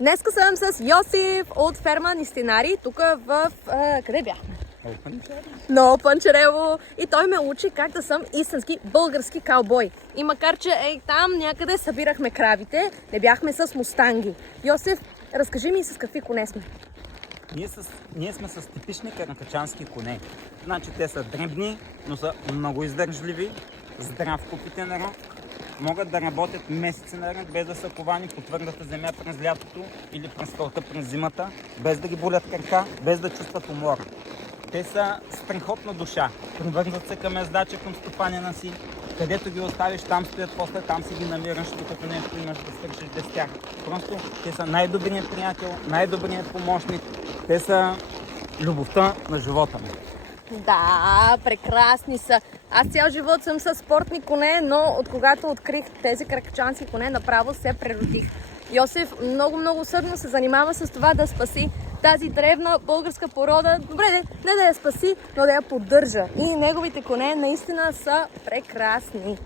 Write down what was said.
Днеска съм с Йосиф от ферма Нистинари, тук в... къде бяхме? Ново Панчарево. И той ме учи как да съм истински български каубой. И макар, че там някъде събирахме кравите, не бяхме с мустанги. Йосиф, разкажи ми с какви коне сме. Ние сме с типични каракачански коне. Значи те са дребни, но са много издържливи, здрав копитен рог. Могат да работят месеци наред, без да са ковани по твърдата земя през лятото или през кълта през зимата, без да ги болят крака, без да чувстват умора. Те са страхотна душа. Привързват се към ездача, към стопанина си. Където ги оставиш, там стоят, после там си ги намираш, докато нещо имаш да свършиш без тях. Просто те са най-добрият приятел, най-добрият помощник. Те са любовта на живота ми. Да, прекрасни са. Аз цял живот съм с спортни коне, но от когато открих тези каракачански коне, направо се преродих. Йосиф много усърдно се занимава с това да спаси тази древна българска порода. Добре, не да я спаси, но да я поддържа. И неговите коне наистина са прекрасни.